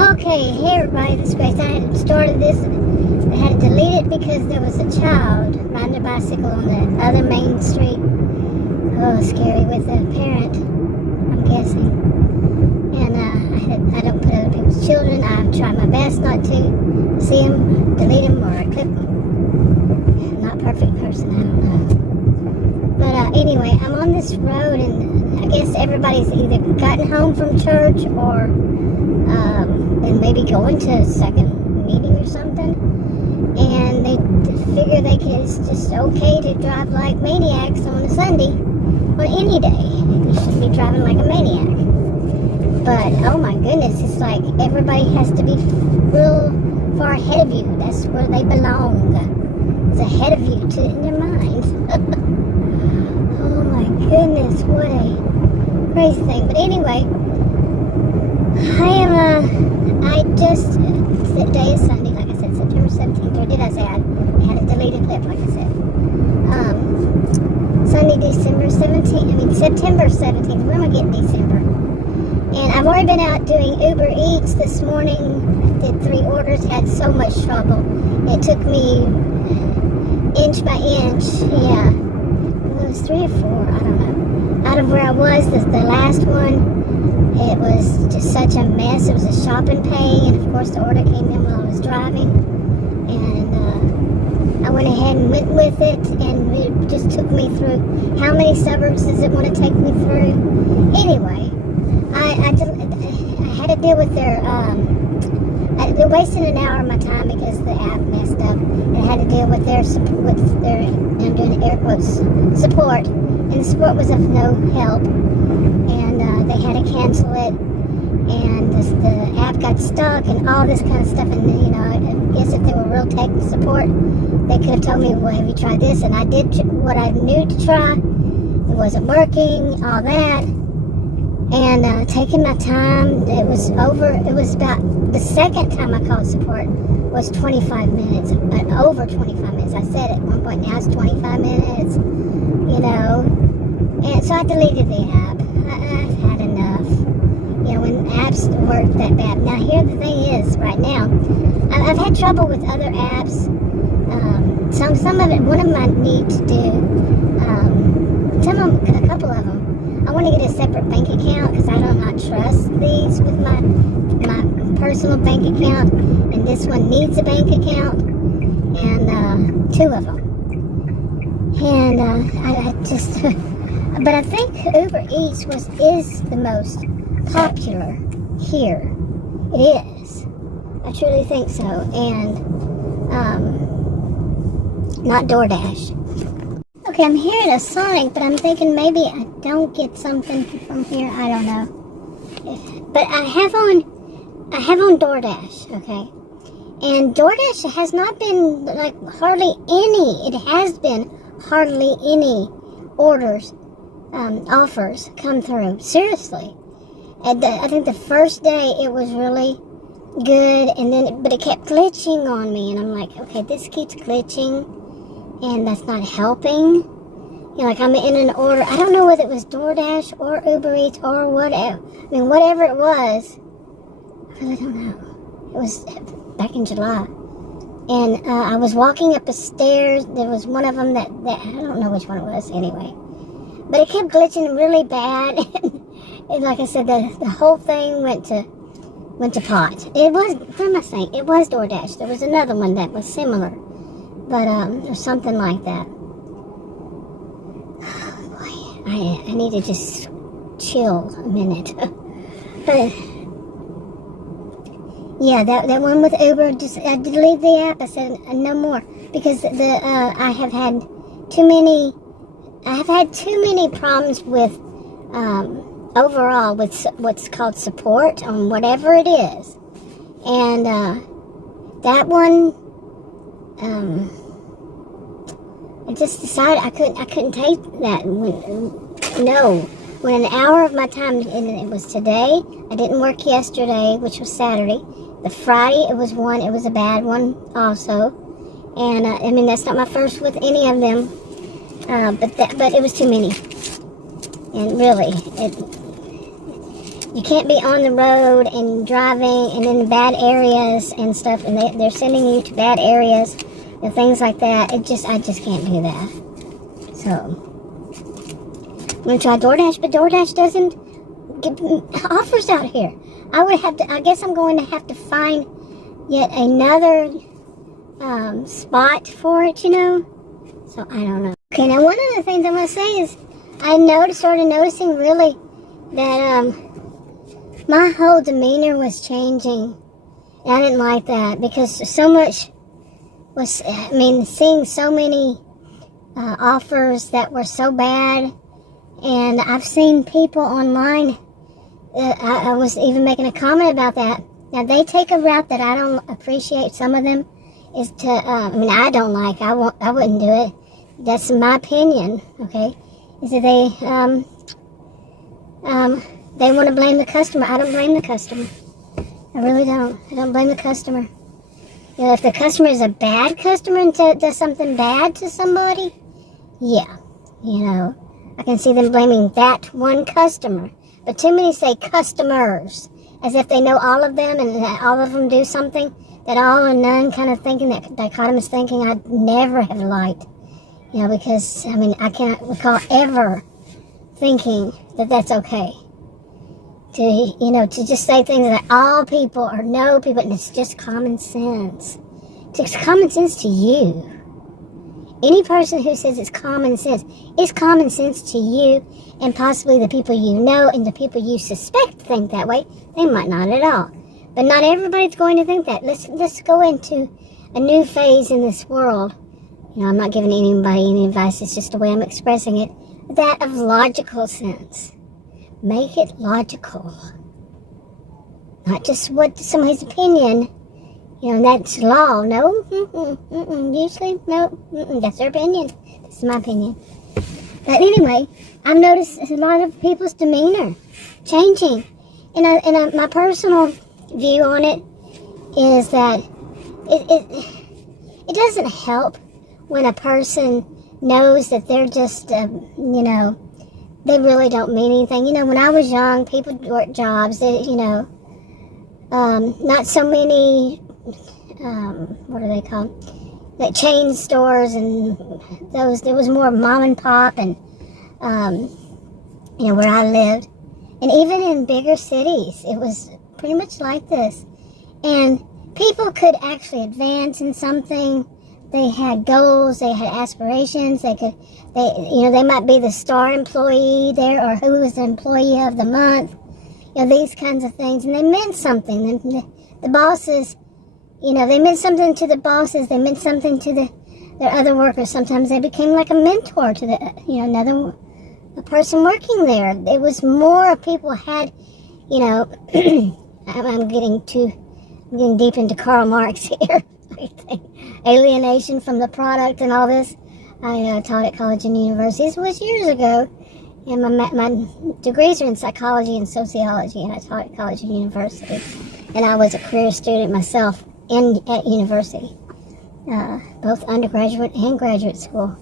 Okay, hey everybody, this is Grace. I had started this, I had to delete it because there was a child riding a bicycle on the other main street. Oh, scary, with a parent, I'm guessing. And I don't put other people's children. I try my best not to see them, delete them, or clip them. I'm not a perfect person, I don't know. But anyway, I'm on this road, and I guess everybody's either gotten home from church or and maybe going to a second meeting or something, and they figure it's just okay to drive like maniacs on a Sunday. On any day, you should be driving like a maniac. But oh my goodness, it's like everybody has to be real far ahead of you. That's where they belong. It's ahead of you in their mind. Oh my goodness, what a crazy thing. But anyway, today is Sunday, like I said, September 17th, or did I say I had a deleted clip, like I said. Sunday, September 17th, where am I getting December? And I've already been out doing UberEats this morning, did 3 orders, had so much trouble. It took me inch by inch, yeah, it was 3 or 4, I don't know. Out of where I was, the last one, it was just such a mess. It was a shopping pay, and of course the order came in while I was driving, and I went ahead and went with it, and it just took me through. How many suburbs does it want to take me through? Anyway, I had to deal with they're wasting an hour of my time because the app messed up, and I had to deal with I'm doing air quotes, support, and the support was of no help. And they had to cancel it, and the app got stuck, and all this kind of stuff. And I guess if they were real tech support, they could have told me, well, have you tried this? And I did what I knew to try. It wasn't working, all that, and taking my time. It was about the second time I called support was 25 minutes, but over 25 minutes. I said at one point, now it's 25 minutes, and so I deleted the app. I've had enough. When apps work that bad. Now, here the thing is, right now, I've had trouble with other apps. Some of it, one of them I need to do. A couple of them, I want to get a separate bank account because I do not trust these with my personal bank account, and this one needs a bank account, and 2 of them. And I just. But I think UberEats is the most popular here. It is. I truly think so. And not DoorDash. Okay, I'm hearing a Sonic, but I'm thinking maybe I don't get something from here. I don't know. But I have on DoorDash, okay? And DoorDash has not been like hardly any. It has been hardly any orders. Offers come through. Seriously. I think the first day it was really good, but it kept glitching on me, and I'm like, okay, this keeps glitching, and that's not helping. Like I'm in an order. I don't know whether it was DoorDash or Uber Eats or whatever. Whatever it was, I really don't know. It was back in July, and I was walking up the stairs. There was one of them that I don't know which one it was anyway. But it kept glitching really bad, and like I said, the whole thing went to pot. It was, what am I saying? It was DoorDash. There was another one that was similar, but or something like that. Oh boy, I need to just chill a minute. But yeah, that one with Uber, I deleted the app. I said no more because I have had too many problems with overall with what's called support on whatever it is, and that one I just decided I couldn't take that. When an hour of my time, and it was today. I didn't work yesterday, which was Saturday. The Friday it was a bad one also, and that's not my first with any of them. But it was too many, and really, you can't be on the road and driving and in bad areas and stuff, and they're sending you to bad areas and things like that. I just can't do that. So I'm gonna try DoorDash, but DoorDash doesn't give offers out here. I guess I'm going to have to find yet another spot for it, you know. So I don't know. Okay, now one of the things I'm gonna say is I started noticing really that my whole demeanor was changing. And I didn't like that because so much was, seeing so many offers that were so bad. And I've seen people online, I was even making a comment about that. Now they take a route that I don't appreciate. Some of them is to, I don't like, I wouldn't do it. That's my opinion, okay? Is that they want to blame the customer. I don't blame the customer. I really don't. I don't blame the customer. You know, if the customer is a bad customer and does something bad to somebody, yeah, you know, I can see them blaming that one customer. But too many say customers, as if they know all of them and that all of them do something, that all or none kind of thinking, that dichotomous thinking I'd never have liked. You know, because, I can't recall ever thinking that that's okay. To just say things that all people or no people, and it's just common sense. It's common sense to you. Any person who says it's common sense to you, and possibly the people you know and the people you suspect think that way. They might not at all. But not everybody's going to think that. Let's go into a new phase in this world. You know, I'm not giving anybody any advice, it's just the way I'm expressing it. That of logical sense. Make it logical. Not just what somebody's opinion. You know, that's law. No, usually, no, that's their opinion. This is my opinion. But anyway, I've noticed a lot of people's demeanor changing. And my personal view on it is that it doesn't help when a person knows that they're just, they really don't mean anything. You know, when I was young, people worked jobs that, not so many, what are they called? Like chain stores and those, there was more mom and pop and, where I lived. And even in bigger cities, it was pretty much like this. And people could actually advance in something. They had goals, they had aspirations, they might be the star employee there, or who was the employee of the month, these kinds of things, and they meant something. The bosses, they meant something to the bosses, they meant something to their other workers. Sometimes they became like a mentor to the, a person working there. It was more people had, I'm getting deep into Karl Marx here. Alienation from the product and all this. I taught at college and universities. It was years ago. And my degrees are in psychology and sociology, and I taught at college and university. And I was a career student myself at university, both undergraduate and graduate school.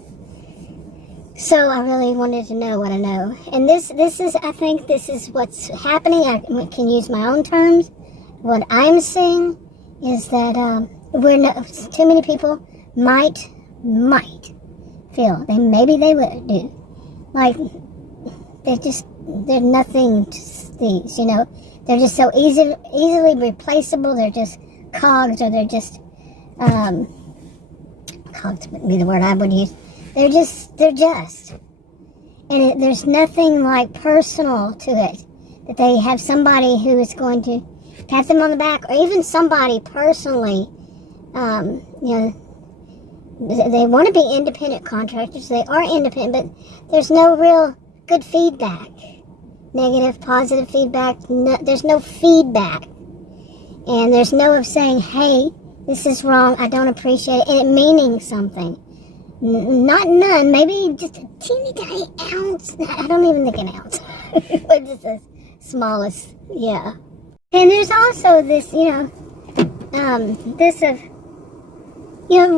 So I really wanted to know what I know. And this is, I think this is what's happening. I can use my own terms. What I'm seeing is that too many people might feel maybe they would do, like they're nothing to these, they're just so easily replaceable. They're just cogs, or they're just cogs would be the word I would use. They're just, and there's nothing like personal to it, that they have somebody who is going to pat them on the back, or even somebody personally. They want to be independent contractors. They are independent, but there's no real good feedback. Negative, positive feedback. There's no feedback. And there's no of saying, hey, this is wrong, I don't appreciate it, and it meaning something. Not none, maybe just a teeny tiny ounce. I don't even think an ounce. What is the smallest? Yeah. And there's also this,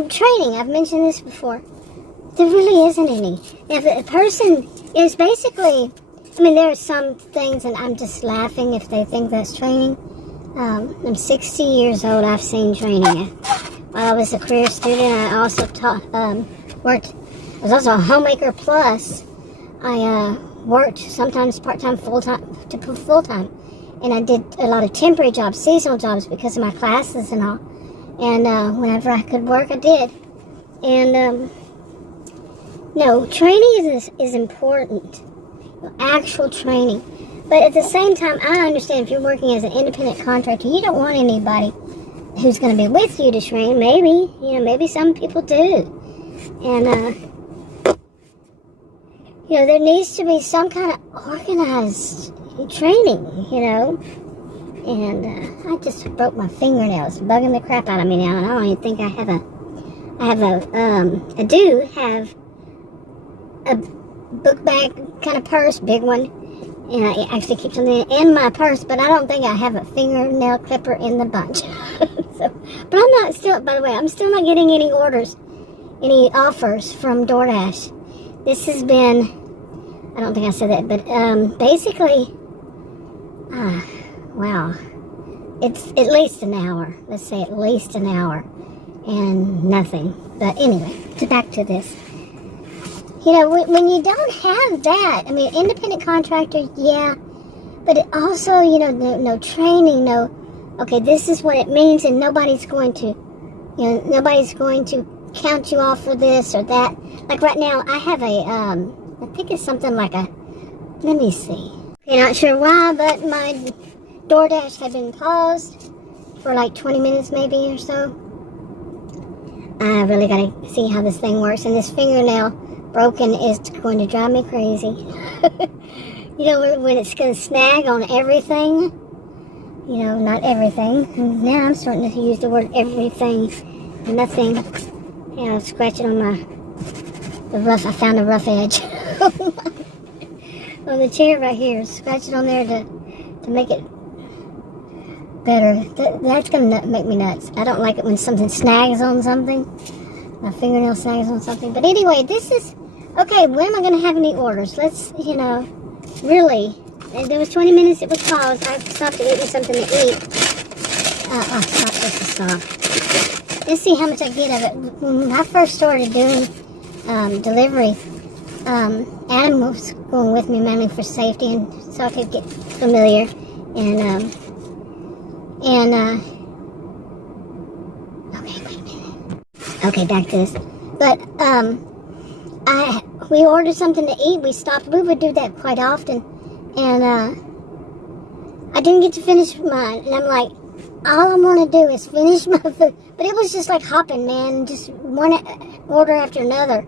training. I've mentioned this before. There really isn't any. If a person is basically, I mean, there are some things, and I'm just laughing if they think that's training. I'm 60 years old. I've seen training. While I was a career student, I also worked. I was also a homemaker. Plus, I worked sometimes part-time, full-time, to full-time, and I did a lot of temporary jobs, seasonal jobs, because of my classes and all. And whenever I could work, I did. And no, training is important. Actual training. But at the same time, I understand if you're working as an independent contractor, you don't want anybody who's going to be with you to train. Maybe, maybe some people do. And, there needs to be some kind of organized training, And I just broke my fingernail. It's bugging the crap out of me now. And I don't even think I do have a book bag kind of purse, big one. And I actually keep something in my purse, but I don't think I have a fingernail clipper in the bunch. But I'm not still, by the way, I'm still not getting any offers from DoorDash. This has been, I don't think I said that, but basically, wow, it's at least an hour. Let's say at least an hour and nothing. But anyway, back to this. When you don't have that, I mean, independent contractor, yeah, but it also, no training, okay, this is what it means, and nobody's going to count you off for this or that. Like right now, I have I think it's something like let me see. I'm not sure why, but my DoorDash had been paused for like 20 minutes maybe or so. I really got to see how this thing works, and this fingernail broken is going to drive me crazy. When it's going to snag on everything. Not everything. Now I'm starting to use the word everything. Nothing. Scratching on the rough. I found a rough edge on the chair right here. Scratching on there to make it better. That's going to make me nuts. I don't like it when something snags on something. My fingernail snags on something. But anyway, this is okay. When am I going to have any orders? Let's, really. There was 20 minutes it was paused. I stopped eating something to eat. I'll stop just to stop. Let's see how much I get of it. When I first started doing delivery, Adam was going with me mainly for safety and so I could get familiar. And okay, wait a minute. Okay, back to this. But we ordered something to eat. We stopped. We would do that quite often. And I didn't get to finish mine. And I'm like, all I want to do is finish my food. But it was just like hopping, man. Just one order after another.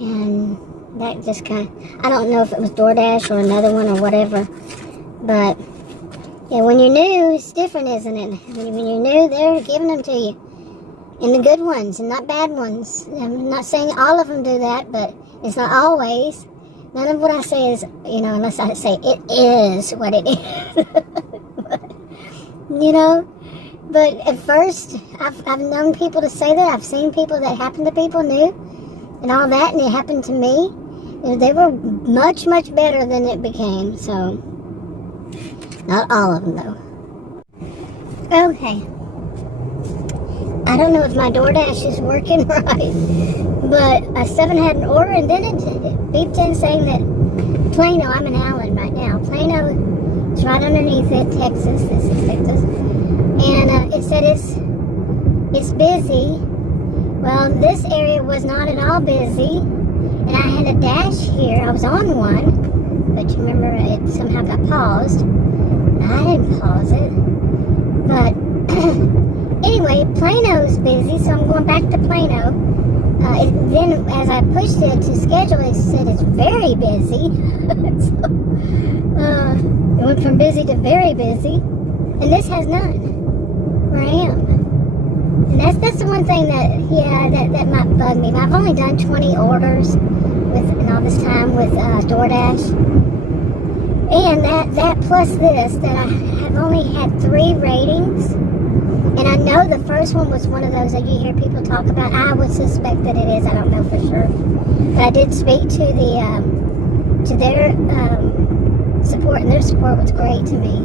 And that just kind of, I don't know if it was DoorDash or another one or whatever. But, yeah, when you're new, it's different, isn't it? When you're new, they're giving them to you. And the good ones and not bad ones. I'm not saying all of them do that, but it's not always. None of what I say is, unless I say it is what it is. But at first, I've known people to say that. I've seen people that happened to people new and all that, and it happened to me. They were much, much better than it became, so not all of them, though. Okay. I don't know if my DoorDash is working right, but I still haven't had an order, and then it beeped in saying that Plano, I'm in Allen right now, Plano is right underneath it, Texas, this is Texas, and it said it's busy. Well, this area was not at all busy, and I had a dash here, I was on one, but you remember it somehow got paused. I didn't pause it, but anyway, Plano's busy, so I'm going back to Plano. Then, as I pushed it to schedule, it said it's very busy. So, it went from busy to very busy, and this has none where I am. And that's the one thing that might bug me. I've only done 20 orders in all this time with DoorDash, and that plus this, that I have only had 3 ratings. And I know the first one was one of those that you hear people talk about. I would suspect that it is. I don't know for sure. But I did speak to their support, and their support was great to me.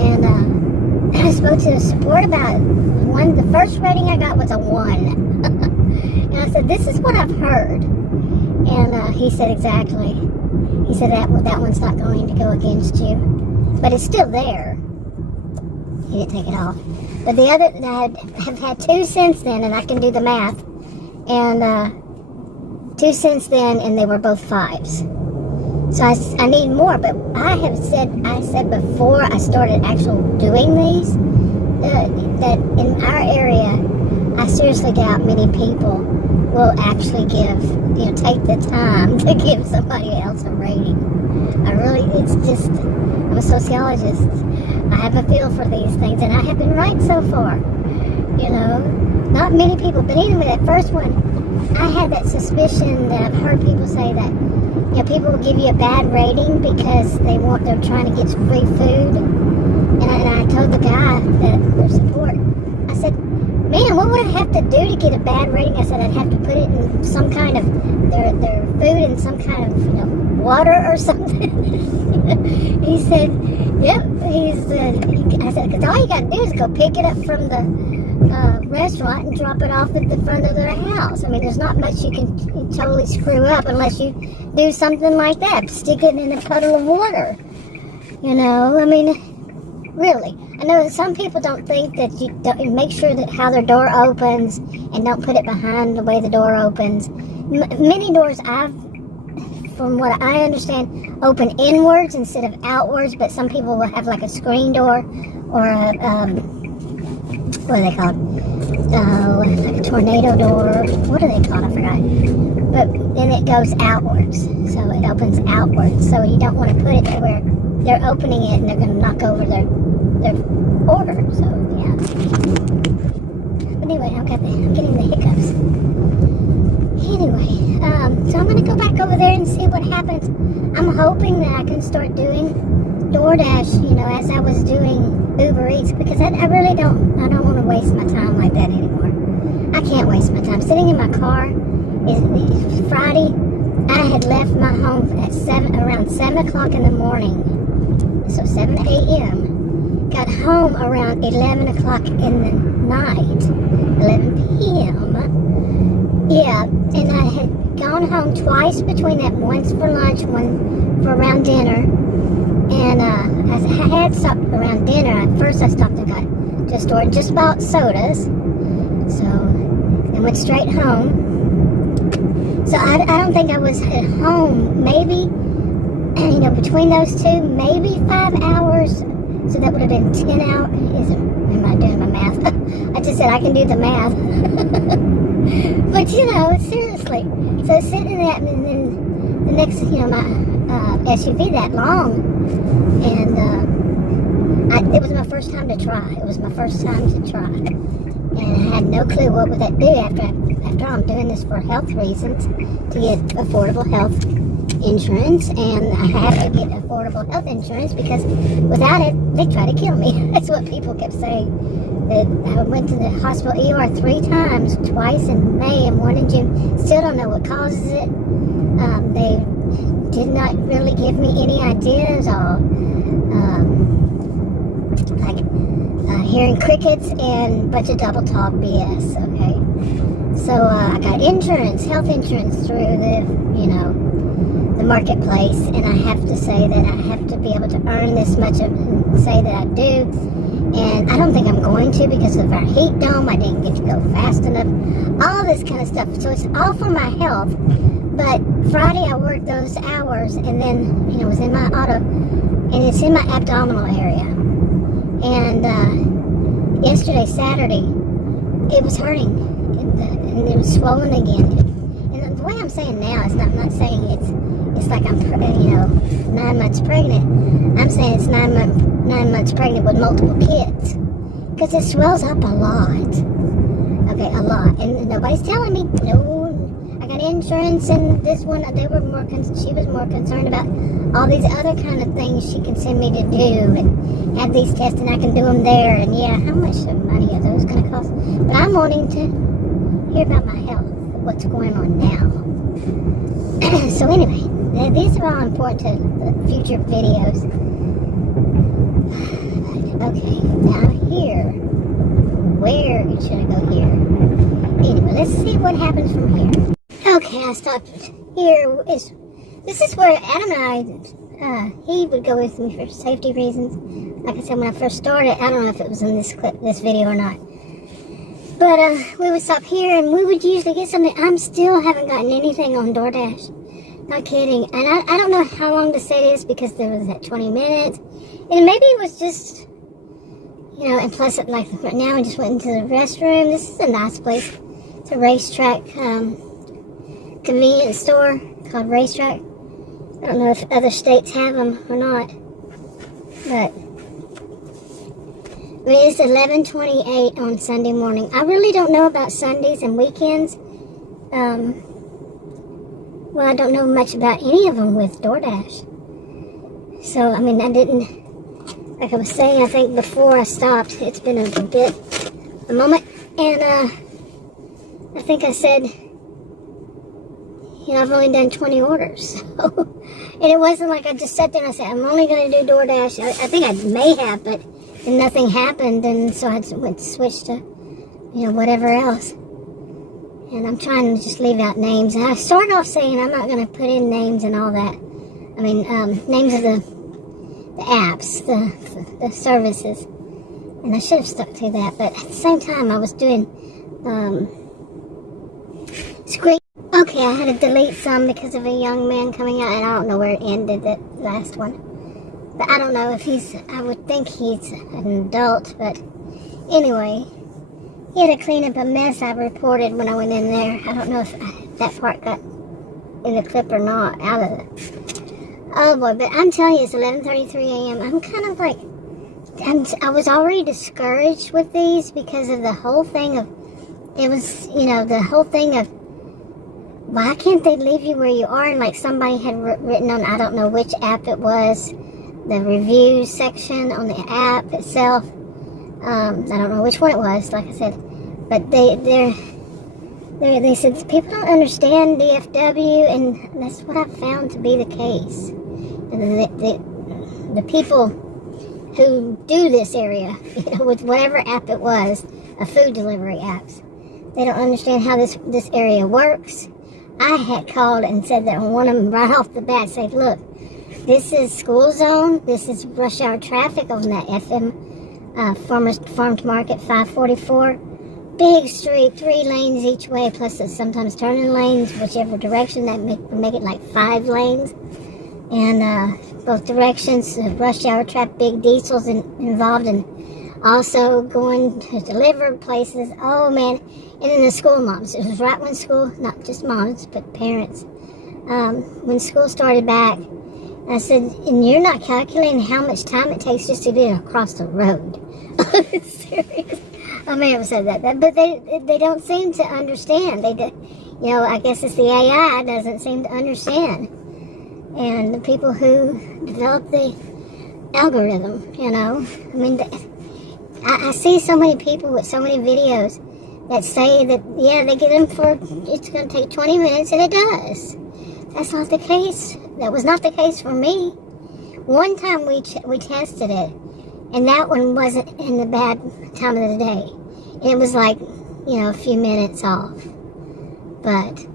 And I spoke to the support about one. The first rating I got was a 1. And I said, this is what I've heard. And he said, exactly. He said that one's not going to go against you. But it's still there. He didn't take it off. But the other, I have had 2 since then, and I can do the math. And 2 since then, and they were both 5s. So I need more, but I said before I started actually doing these, that in our area, I seriously doubt many people will actually take the time to give somebody else a rating. I'm a sociologist. I have a feel for these things, and I have been right so far. Not many people, but even with that first one, I had that suspicion that I've heard people say that, people will give you a bad rating because they're trying to get free food. And I told the guy that their support, I said, man, what would I have to do to get a bad rating? I said, I'd have to put it in some kind of, their food in some kind of, water or something. He said, yep. I said, because all you got to do is go pick it up from the restaurant and drop it off at the front of their house. I mean, there's not much you can totally screw up unless you do something like that. Stick it in a puddle of water. I mean, really. I know that some people don't think that you don't make sure that how their door opens and don't put it behind the way the door opens. Many doors from what I understand, open inwards instead of outwards, but some people will have like a screen door or a, what are they called? Like a tornado door. What are they called? I forgot. But then it goes outwards, so it opens outwards. So you don't want to put it to where they're opening it and they're going to knock over their order. So yeah. But anyway, I'm getting the hiccups. Anyway, so I'm going to go back over there and see what happens. I'm hoping that I can start doing DoorDash, as I was doing UberEats, because I really don't want to waste my time like that anymore. I can't waste my time. Sitting in my car, is Friday, I had left my home at around 7 o'clock in the morning, so 7 a.m., got home around 11 o'clock in the night, 11 p.m., yeah, and I had gone home twice between that, once for lunch, one for around dinner. And I had stopped around dinner. At first I stopped and just bought sodas. So, and went straight home. So I don't think I was at home, maybe, between those two, maybe 5 hours. So that would have been 10 hours. Am I doing my math? I just said I can do the math. But seriously. So sitting in that, and then the next, my SUV that long, and it was my first time to try. It was my first time to try, and I had no clue what would that do. After all, I'm doing this for health reasons, to get affordable health insurance, and I have to get affordable health insurance because without it, they try to kill me. That's what people kept saying. That I went to the hospital ER 3 times, twice in May and 1 in June. Still don't know what causes it. They did not really give me any ideas, or hearing crickets and a bunch of double talk BS. Okay, so I got health insurance through the marketplace, and I have to say that I have to be able to earn this much and say that I do. And I don't think I'm going to because of our heat dome. I didn't get to go fast enough. All this kind of stuff. So it's all for my health. But Friday I worked those hours, and then, it was in my auto, and it's in my abdominal area. And yesterday, Saturday, it was hurting. And it was swollen again. And the way I'm saying now, I'm not saying it's like I'm, 9 months pregnant. I'm saying it's 9 months pregnant with multiple kids, because it swells up a lot. Okay, a lot, and nobody's telling me. No, I got insurance, and this one she was more concerned about all these other kind of things she can send me to do and have these tests, and I can do them there. And yeah, how much money are those going to cost? But I'm wanting to hear about my health, what's going on now. So anyway, these are all important to the future videos. Okay, now here. Where should I go here? Anyway, let's see what happens from here. Okay, I stopped here. This is where Adam and I, he would go with me for safety reasons. Like I said, when I first started, I don't know if it was in this video or not. But we would stop here and we would usually get something. I still haven't gotten anything on DoorDash. Not kidding. And I don't know how long to say this because there was that 20 minutes. And maybe it was just, you know, and plus, like right now, I just went into the restroom. This is a nice place. It's a racetrack convenience store called Racetrack. I don't know if other states have them or not. But I mean, it's 11:28 on Sunday morning. I really don't know about Sundays and weekends. Well, I don't know much about any of them with DoorDash. So, I mean, I didn't, like I was saying, I think before I stopped, it's been a moment, and I think I said, you know, I've only done 20 orders. So, and it wasn't like I just sat there and I said, I'm only going to do DoorDash. I think I may have, but and nothing happened, and so I switched to, you know, whatever else. And I'm trying to just leave out names. And I started off saying I'm not going to put in names and all that. I mean, names of the apps, the services. And I should have stuck to that, but at the same time I was doing screen. Okay, I had to delete some because of a young man coming out, and I don't know where it ended, that last one. But I don't know if I would think he's an adult, but anyway, he had to clean up a mess I reported when I went in there. I don't know if that part got in the clip or not, out of it. Oh boy, but I'm telling you, it's 11:33 a.m. I'm kind of like, I was already discouraged with these because of the whole thing of, it was, you know, the whole thing of, why can't they leave you where you are? And like somebody had written on, I don't know which app it was, the reviews section on the app itself. I don't know which one it was, like I said, but they said people don't understand DFW, and that's what I've found to be the case. The people who do this area, you know, with whatever app it was, a food delivery apps, they don't understand how this area works. I had called and said that I want them right off the bat, say, look, this is school zone, this is rush hour traffic on that FM Farm to Market 544. Big street, 3 lanes each way, plus it's sometimes turning lanes, whichever direction, that make it like 5 lanes. And both directions, rush hour traffic, big diesels involved, and also going to deliver places. Oh man, and then the school moms. It was right when school, not just moms, but parents. When school started back, I said, and you're not calculating how much time it takes just to get across the road. Serious. I may have said that, but they don't seem to understand. You know, I guess it's the AI doesn't seem to understand, and the people who develop the algorithm. You know, I mean, I see so many people with so many videos that say that, yeah, they get them for, it's going to take 20 minutes, and it does. That's not the case. That was not the case for me. One time we tested it, and that one wasn't in the bad time of the day. It was like, you know, a few minutes off. But,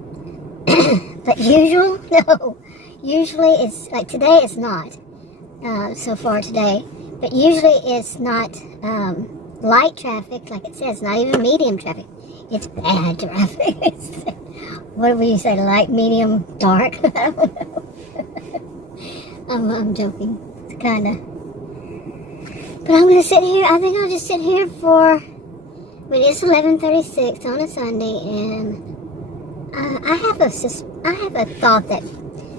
but usual? No. Usually it's, like today it's not, so far today. But usually it's not light traffic, like it says, not even medium traffic. It's bad traffic. What would you say, light, medium, dark? I don't know. I'm joking. It's kind of. But I'm going to sit here. I think I'll just sit here for, but it's 11:36 on a Sunday, and I have a thought that,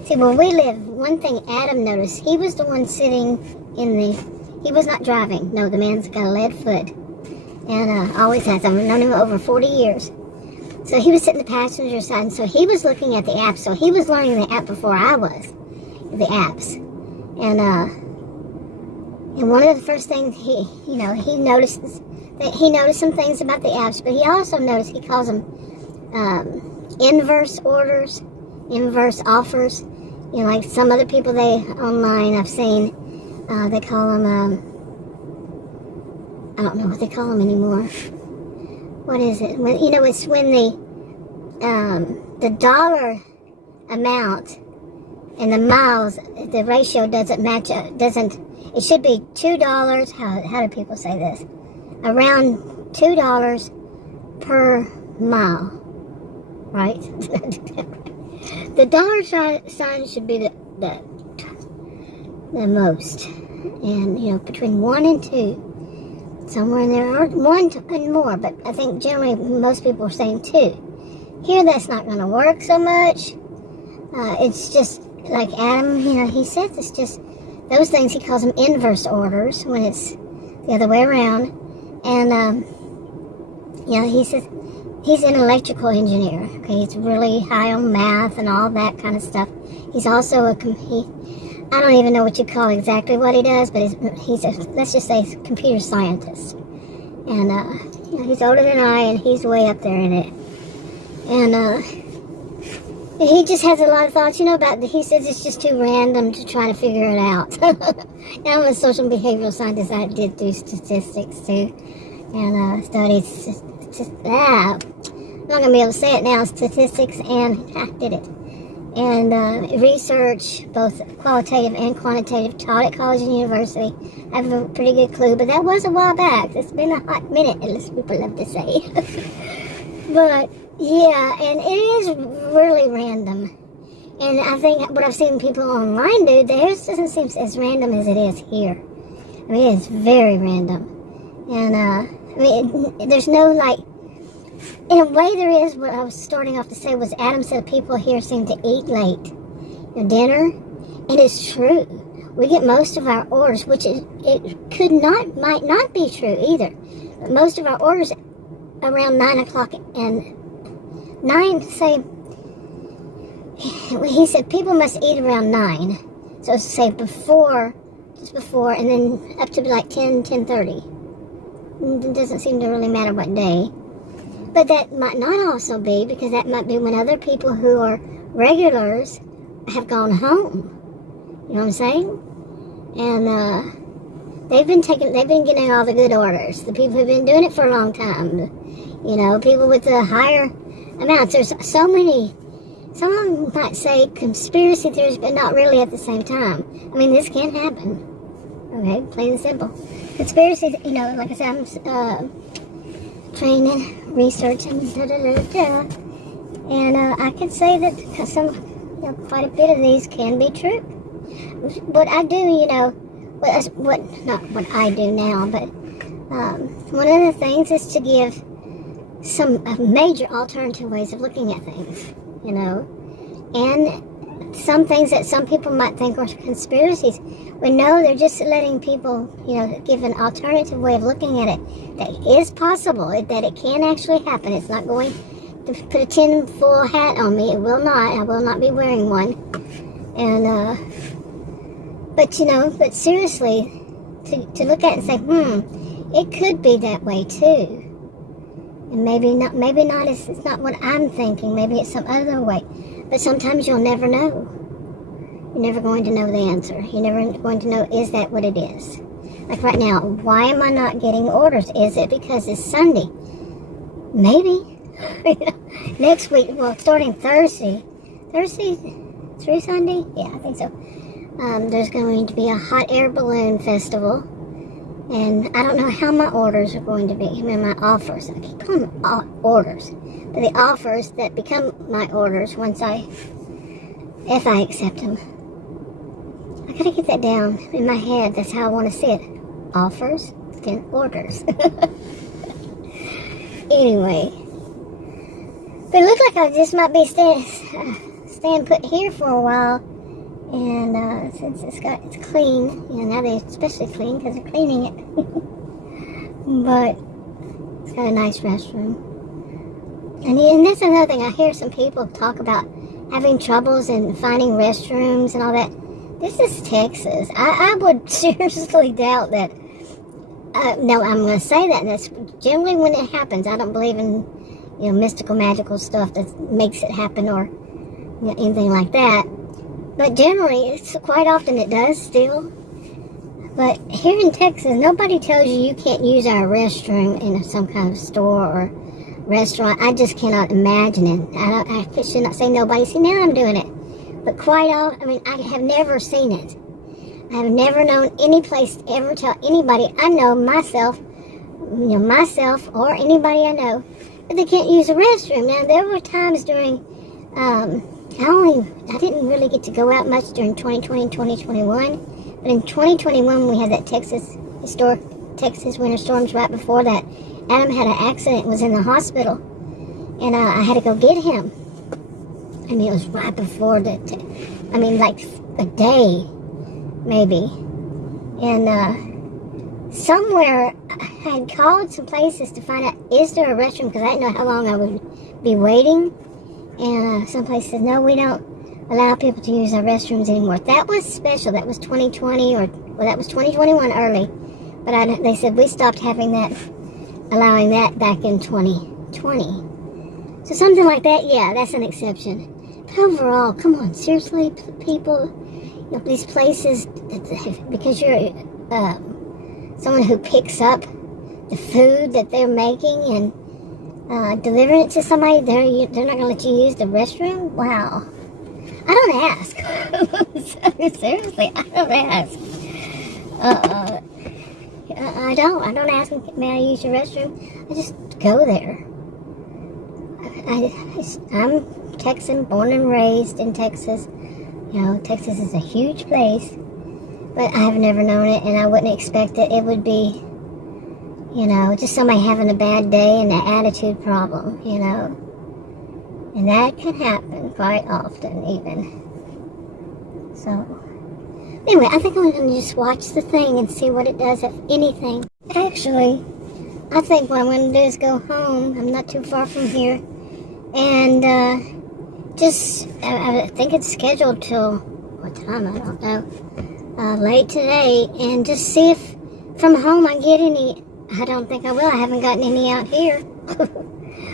see, where we live, one thing Adam noticed, he was the one sitting he was not driving. No, the man's got a lead foot, and always has. I've known him over 40 years. So he was sitting in the passenger side, and so he was looking at the app. So he was learning the app before I was, the apps. And one of the first things he noticed some things about the apps, but he also noticed, he calls them inverse orders, inverse offers. You know, like some other people online I've seen, they call them, I don't know what they call them anymore. What is it? It's when the dollar amount and the miles, the ratio doesn't match, it should be $2, how do people say this? Around $2 per mile, right? The dollar sign should be the most, and between 1 and 2, somewhere in there, or 1 and more. But I think generally most people are saying 2. Here, that's not going to work so much. It's just like Adam, he says it's just those things. He calls them inverse orders when it's the other way around, and he says. He's an electrical engineer. Okay, he's really high on math and all that kind of stuff. He's also I don't even know what you call exactly what he does, but he's let's just say computer scientist. And he's older than I, and he's way up there in it. And he just has a lot of thoughts, he says it's just too random to try to figure it out. And I'm a social behavioral scientist. I did do statistics too, and studies. I'm not going to be able to say it now, statistics, and I did it. And research, both qualitative and quantitative, taught at college and university. I have a pretty good clue, but that was a while back. It's been a hot minute, as people love to say. But, yeah, and it is really random. And I think what I've seen people online do, theirs doesn't seem as random as it is here. I mean, it's very random. And, there's no, in a way there is. What I was starting off to say was Adam said people here seem to eat late. Dinner, and it's true. We get most of our orders, which it might not be true either. But most of our orders around 9 o'clock and 9, say, he said people must eat around 9. So say just before, and then up to 10:30. It doesn't seem to really matter what day. But that might not also be, because that might be when other people who are regulars have gone home. You know what I'm saying? And they've been getting all the good orders. The people who've been doing it for a long time. People with the higher amounts. There's so many. Some of them might say conspiracy theories, but not really at the same time. I mean, this can happen. Okay, plain and simple. Conspiracy, like I said, I'm training, researching, and I could say that quite a bit of these can be true. What I do, not what I do now, but one of the things is to give some major alternative ways of looking at things, and some things that some people might think are conspiracies. We know they're just letting people, give an alternative way of looking at it that is possible, that it can actually happen. It's not going to put a tinfoil hat on me. It will not. I will not be wearing one. And, but seriously, to look at it and say, it could be that way too. And maybe not, it's not what I'm thinking. Maybe it's some other way. But sometimes you'll never know. You're never going to know the answer. You're never going to know, is that what it is? Like right now, why am I not getting orders? Is it because it's Sunday? Maybe. Next week, starting Thursday through Sunday? Yeah, I think so. There's going to be a hot air balloon festival. And I don't know how my orders are going to be. I mean, my offers. I keep calling them orders. But the offers that become my orders if I accept them. I gotta get that down in my head. That's how I want to see it. Offers, then orders. Anyway. But it looks like I just might be staying put here for a while. And since it's clean, now they're especially clean because they're cleaning it. But it's got a nice restroom. And that's another thing. I hear some people talk about having troubles in finding restrooms and all that. This is Texas. I would seriously doubt that. No, I'm going to say that. That's generally when it happens. I don't believe in mystical, magical stuff that makes it happen or anything like that. But generally, it's quite often it does still. But here in Texas, nobody tells you can't use our restroom in some kind of store or restaurant. I just cannot imagine it. I should not say nobody. See, now I'm doing it. But quite often, I have never seen it. I have never known any place to ever tell anybody I know, myself or anybody I know, that they can't use a restroom. Now, there were times during, I didn't really get to go out much during 2020 and 2021. But in 2021, we had that Texas winter storms right before that. Adam had an accident, was in the hospital, and I had to go get him. It was right before like a day, maybe. And somewhere, I had called some places to find out, is there a restroom? Because I didn't know how long I would be waiting. And some places said, no, we don't allow people to use our restrooms anymore. That was special. That was 2020, that was 2021 early. But they said we stopped allowing that back in 2020. So something like that, yeah, that's an exception. But overall, come on, seriously, people, these places, because you're someone who picks up the food that they're making and delivering it to somebody, they're not going to let you use the restroom? Wow. I don't ask. Seriously, I don't ask. I don't ask them, may I use your restroom? I just go there. I'm Texan, born and raised in Texas. Texas is a huge place, but I have never known it, and I wouldn't expect it. It would be, just somebody having a bad day and an attitude problem, And that can happen quite often, even. So, anyway, I think I'm going to just watch the thing and see what it does, if anything. Actually, I think what I'm going to do is go home. I'm not too far from here. And I think it's scheduled till, what time? I don't know. Late today. And just see if from home I get any. I don't think I will. I haven't gotten any out here.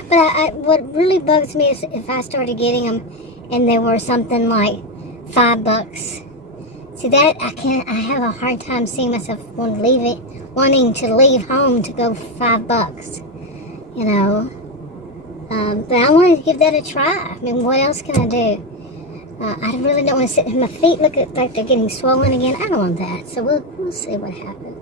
But what really bugs me is if I started getting them and they were something like $5. See, that I have a hard time seeing myself wanting to leave home to go $5. But I want to give that a try. What else can I do? I really don't want to sit. My feet look like they're getting swollen again. I don't want that. So we'll see what happens.